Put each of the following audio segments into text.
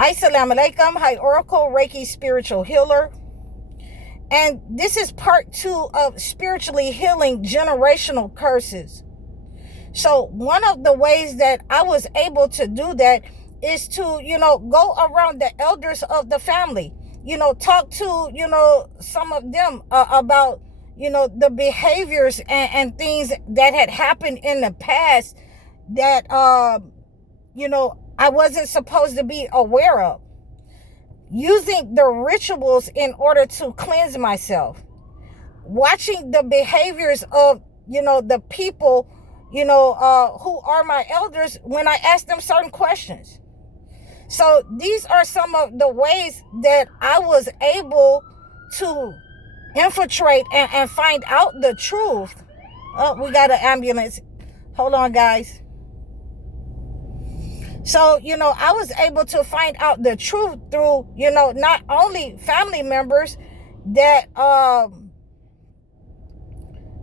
Assalamu alaikum. Hi, Oracle Reiki spiritual healer. And this is part 2 of spiritually healing generational curses. So one of the ways that I was able to do that is to, go around the elders of the family, talk to, some of them about, the behaviors and things that had happened in the past that, I wasn't supposed to be aware of. Using the rituals in order to cleanse myself. Watching the behaviors of, the people, who are my elders when I ask them certain questions. So these are some of the ways that I was able to infiltrate and find out the truth. Oh, we got an ambulance. Hold on, guys. So, I was able to find out the truth through, not only family members that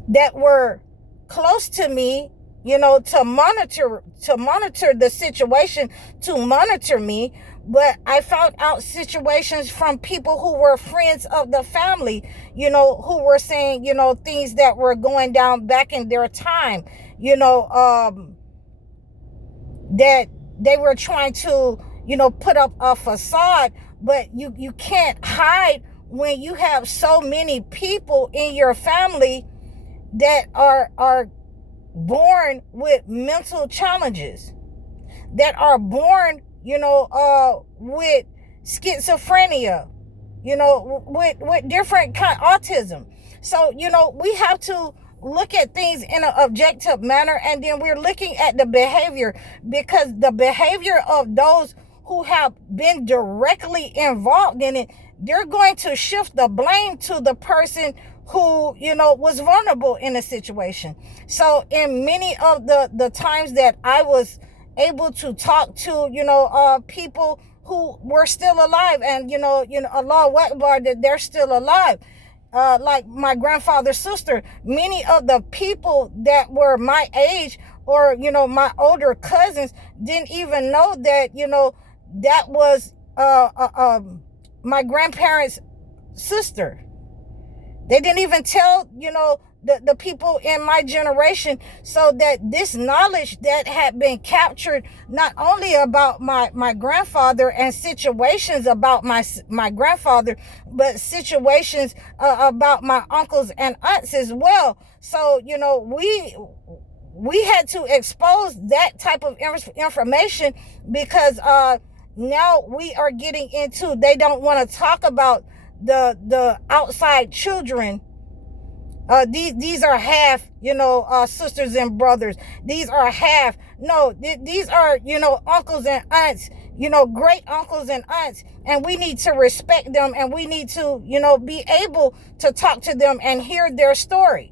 that were close to me, to monitor the situation, to monitor me, but I found out situations from people who were friends of the family, who were saying, things that were going down back in their time, that they were trying to, put up a facade, but you can't hide when you have so many people in your family that are born with mental challenges, that are born, with schizophrenia, with different kind of autism. So, we have to look at things in an objective manner, and then we're looking at the behavior, because the behavior of those who have been directly involved in it, they're going to shift the blame to the person who, was vulnerable in a situation. So in many of the times that I was able to talk to, people who were still alive, and, Allah Akbar, that they're still alive, like my grandfather's sister, many of the people that were my age or, my older cousins didn't even know that, that was my grandparents' sister. They didn't even tell, the people in my generation, so that this knowledge that had been captured, not only about my grandfather and situations about my grandfather, but situations about my uncles and aunts as well. So, we had to expose that type of information, because now we are getting into, they don't want to talk about the outside children. These are half, sisters and brothers. These are half. No, these are, uncles and aunts, great uncles and aunts. And we need to respect them, and we need to, be able to talk to them and hear their story.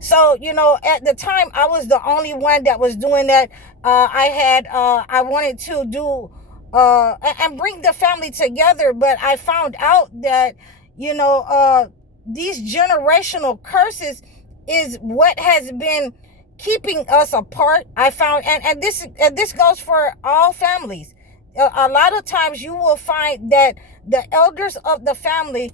So, at the time, I was the only one that was doing that. I wanted to do, and bring the family together, but I found out that, these generational curses is what has been keeping us apart. I found, and this goes for all families. A lot of times you will find that the elders of the family,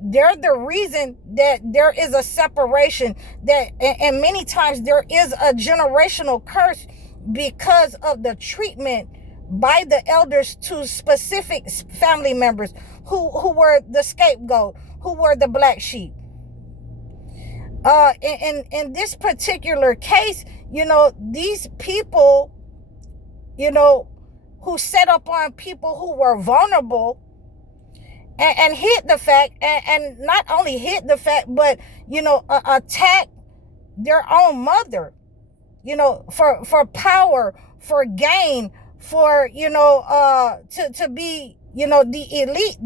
they're the reason that there is a separation, that, and many times there is a generational curse because of the treatment by the elders to specific family members who were the scapegoat, who were the black sheep. In this particular case, these people, who set up on people who were vulnerable, and hid the fact, and not only hid the fact, but, attack their own mother, for power, for gain, for, to be, the elite,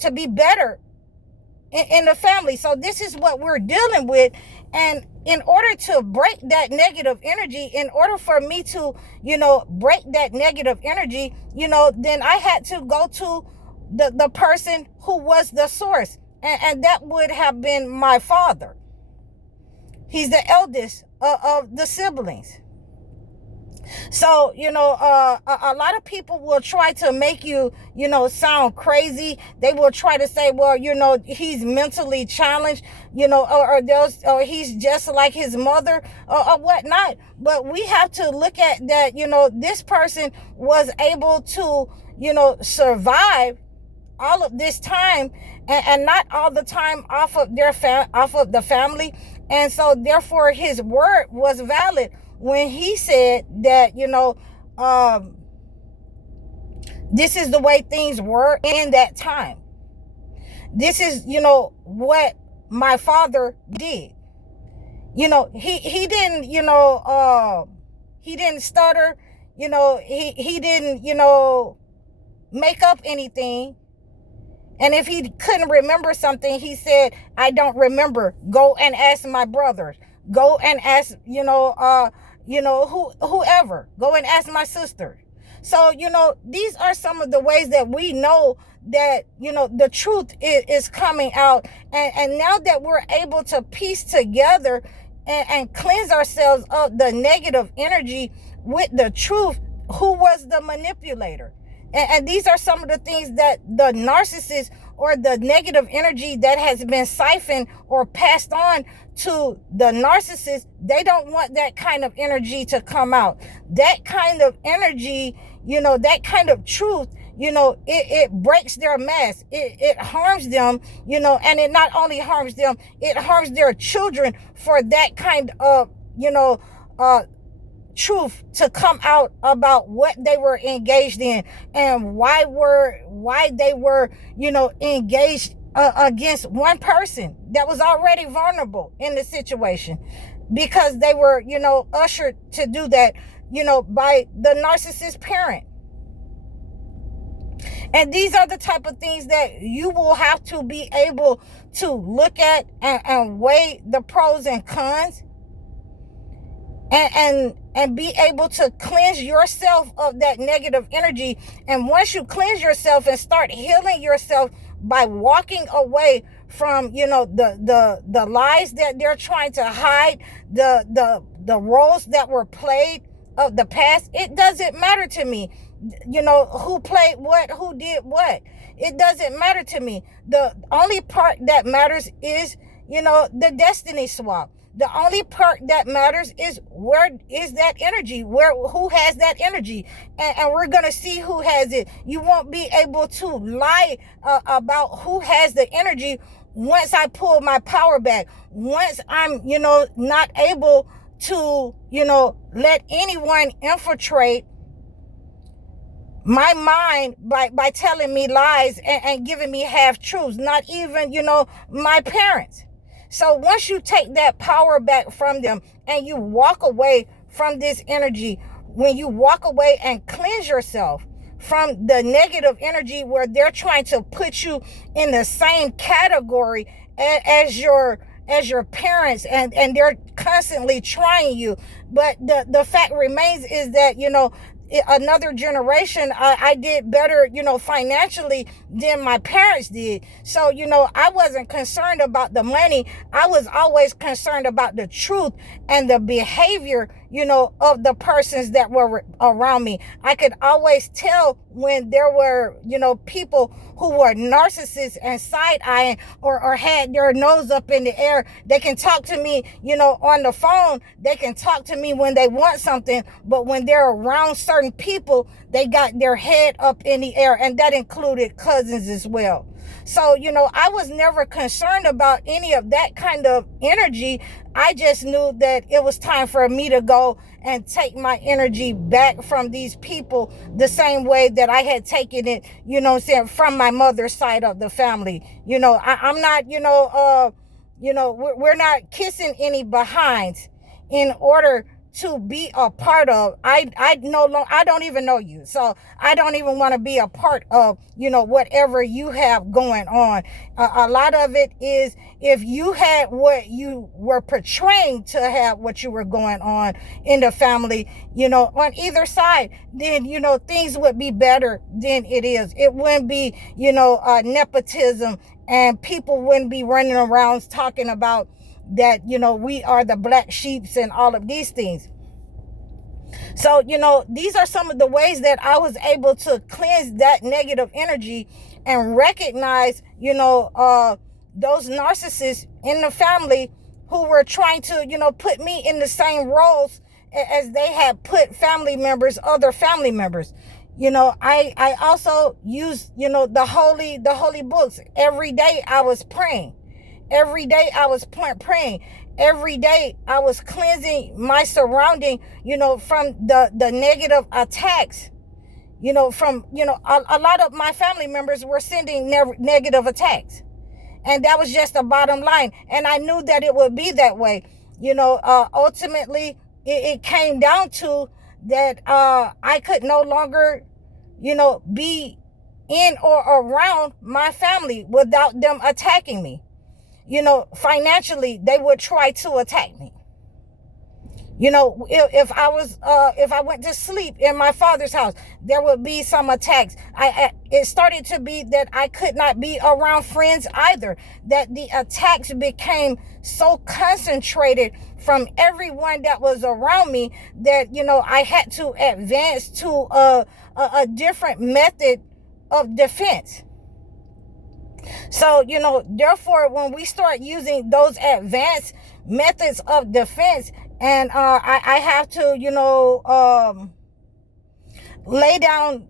to be better in the family. So this is what we're dealing with. And in order to break that negative energy, in order for me to, break that negative energy, then I had to go to the person who was the source. And that would have been my father. He's the eldest of the siblings. So, a lot of people will try to make you, sound crazy. They will try to say, well, he's mentally challenged, or he's just like his mother, or whatnot. But we have to look at that, this person was able to, survive all of this time, and not all the time off of off of the family. And so therefore his word was valid when he said that, this is the way things were in that time. This is, what my father did. He didn't, he didn't stutter, he didn't, make up anything. And if he couldn't remember something, he said, I don't remember. Go and ask my brothers. Go and ask, whoever. Go and ask my sister. So, these are some of the ways that we know that, the truth is coming out. And now that we're able to piece together and cleanse ourselves of the negative energy with the truth, who was the manipulator? And these are some of the things that the narcissist or the negative energy that has been siphoned or passed on to the narcissist, they don't want that kind of energy to come out. That kind of energy, that kind of truth, it breaks their mask. It harms them, and it not only harms them, it harms their children for that kind of, truth to come out about what they were engaged in and why they were, engaged against one person that was already vulnerable in the situation, because they were, ushered to do that, by the narcissist parent. And these are the type of things that you will have to be able to look at and weigh the pros and cons, and be able to cleanse yourself of that negative energy. And once you cleanse yourself and start healing yourself by walking away from, the lies that they're trying to hide, the roles that were played of the past, it doesn't matter to me, who played what, who did what. It doesn't matter to me. The only part that matters is, the destiny swap. The only part that matters is where is that energy, who has that energy, and we're going to see who has it. You won't be able to lie about who has the energy once I pull my power back, once I'm, not able to, let anyone infiltrate my mind by telling me lies and giving me half truths, not even, my parents. So once you take that power back from them and you walk away from this energy, when you walk away and cleanse yourself from the negative energy where they're trying to put you in the same category as your parents, and they're constantly trying you. But the fact remains is that, another generation, I did better, financially than my parents did. So, I wasn't concerned about the money. I was always concerned about the truth and the behavior, of the persons that were around me. I could always tell when there were, people who were narcissists and side-eyeing or had their nose up in the air. They can talk to me, on the phone. They can talk to me when they want something, but when they're around certain people, they got their head up in the air, and that included cousins as well. So, I was never concerned about any of that kind of energy. I just knew that it was time for me to go and take my energy back from these people the same way that I had taken it, from my mother's side of the family. I'm not, we're not kissing any behinds in order to be a part of. I don't even know you, so I don't even want to be a part of, whatever you have going on. A lot of it is, if you had what you were portraying to have, what you were going on in the family, on either side, then, things would be better than it is. It wouldn't be, nepotism, and people wouldn't be running around talking about that, we are the black sheeps and all of these things. So, these are some of the ways that I was able to cleanse that negative energy and recognize, those narcissists in the family who were trying to, put me in the same roles as they had put other family members. I also used, the holy books. Every day I was praying. Every day I was praying. Every day I was cleansing my surrounding, from the negative attacks. From, a lot of my family members were sending negative attacks. And that was just the bottom line. And I knew that it would be that way. Ultimately, it came down to that I could no longer, be in or around my family without them attacking me. Financially, they would try to attack me. If I went to sleep in my father's house, there would be some attacks. It started to be that I could not be around friends either, that the attacks became so concentrated from everyone that was around me that, I had to advance to a different method of defense. So, therefore, when we start using those advanced methods of defense, and I have to, lay down,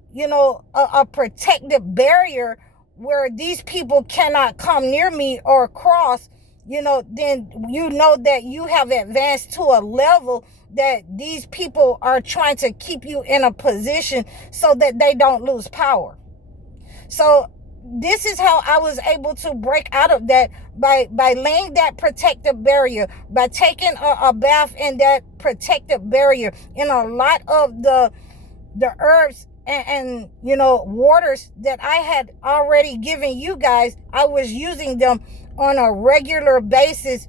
a protective barrier where these people cannot come near me or cross, then that you have advanced to a level that these people are trying to keep you in a position so that they don't lose power. So this is how I was able to break out of that, by laying that protective barrier, by taking a bath in that protective barrier, in a lot of the herbs and waters that I had already given you guys. I was using them on a regular basis,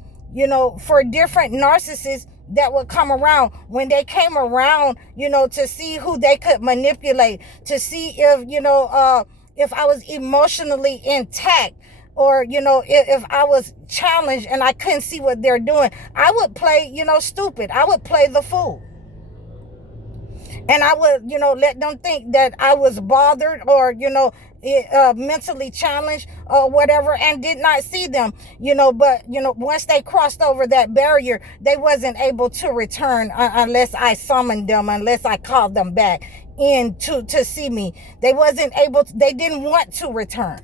for different narcissists that would come around. When they came around, to see who they could manipulate, to see if I was emotionally intact, or, if I was challenged and I couldn't see what they're doing, I would play, stupid. I would play the fool. And I would, let them think that I was bothered or, mentally challenged or whatever, and did not see them, but, once they crossed over that barrier, they wasn't able to return unless I summoned them, unless I called them back in to see me. They wasn't able to, they didn't want to return,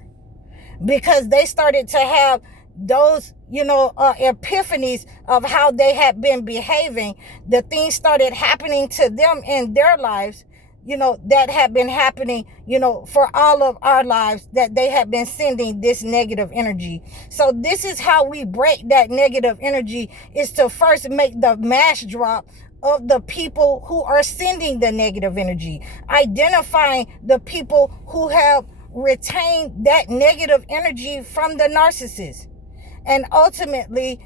because they started to have those, epiphanies of how they had been behaving. The things started happening to them in their lives, that had been happening, for all of our lives, that they had been sending this negative energy. So this is how we break that negative energy, is to first make the mass drop of the people who are sending the negative energy, identifying the people who have retained that negative energy from the narcissist, and ultimately,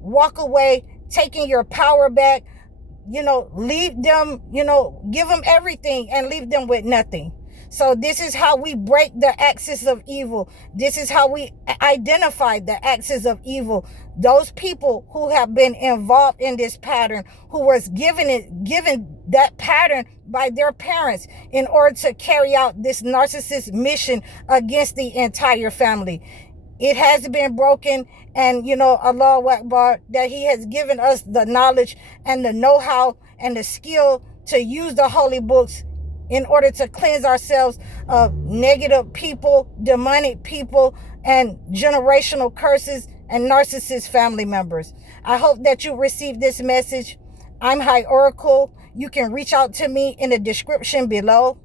walk away, taking your power back, leave them, give them everything and leave them with nothing. So this is how we break the axis of evil. This is how we identify the axis of evil. Those people who have been involved in this pattern, who was given that pattern by their parents in order to carry out this narcissist mission against the entire family. It has been broken, and, Allahu Akbar, that He has given us the knowledge and the know-how and the skill to use the holy books in order to cleanse ourselves of negative people, demonic people, and generational curses and narcissist family members. I hope that you received this message. I'm High Oracle. You can reach out to me in the description below.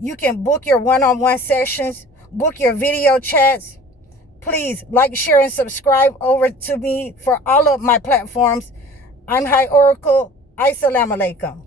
You can book your one-on-one sessions, book your video chats. Please like, share, and subscribe over to me for all of my platforms. I'm High Oracle. Assalamu alaikum.